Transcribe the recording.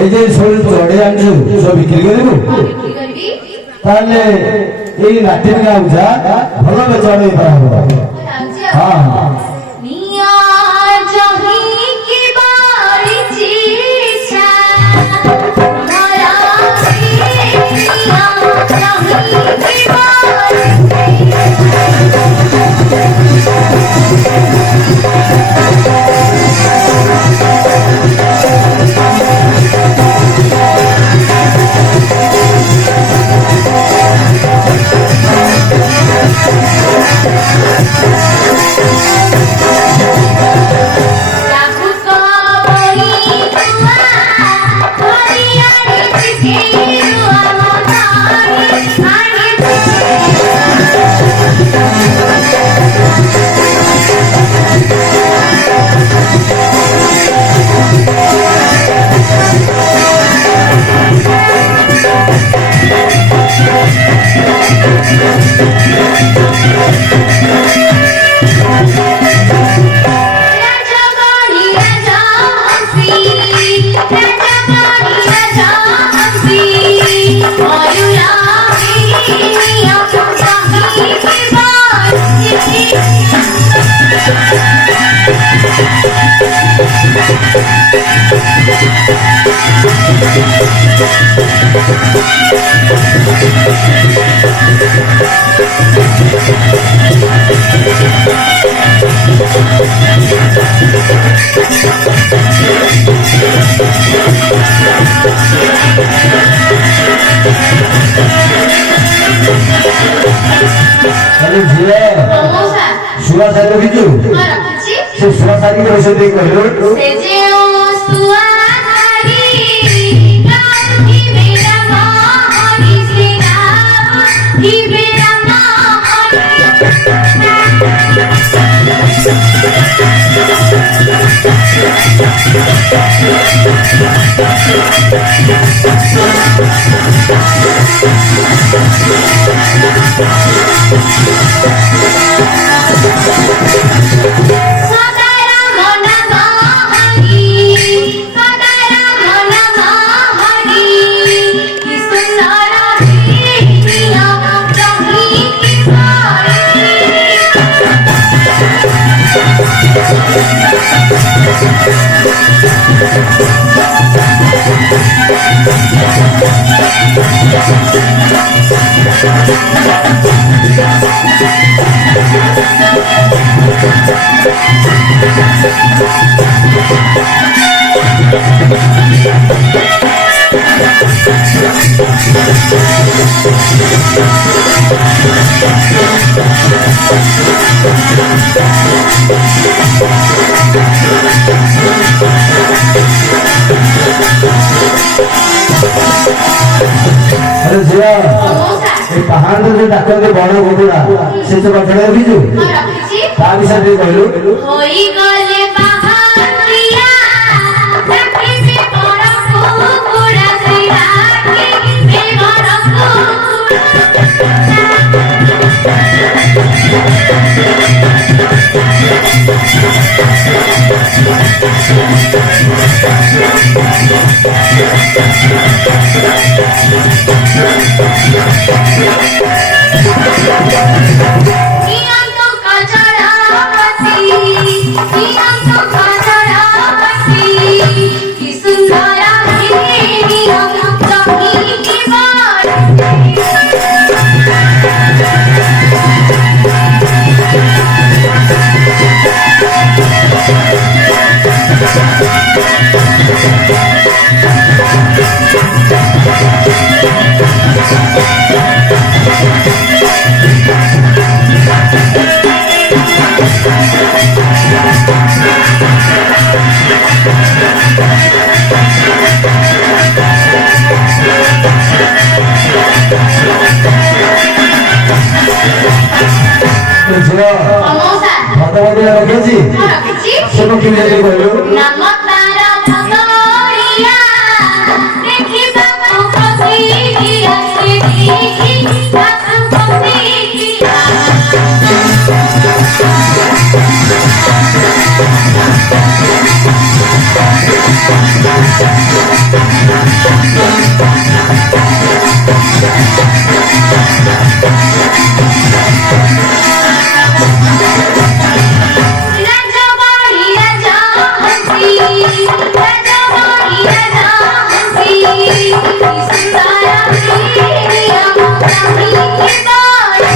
এই যে সব চড়ে আনছু সব বিক্রি করিবু তাহলে এই নাটির গাউছা ভালো বেচাড় হইপারব। হ্যাঁ মিয়া জহি কি বাড়িছি মারা মিয়া জহি কি सुआ सारी रखीचु से सुआ सारी के विषय देख कहलो से जे ओ सुआ सारी गाती मेरा मोहनी सिरा की मेरा अरे जिया ए पहाड़ जो डाक्टर के बड़ गोडुरा से तो पछड़े रखीचु ता विषय दे कहलो होई गले बहारिया रखी से बड़ा कुकुड़ा सिरा के बड़ा Namaste. राजा बाई राजा हंसी राजा बाई राजा हंसी सुंदरा मेरिया रानी की बात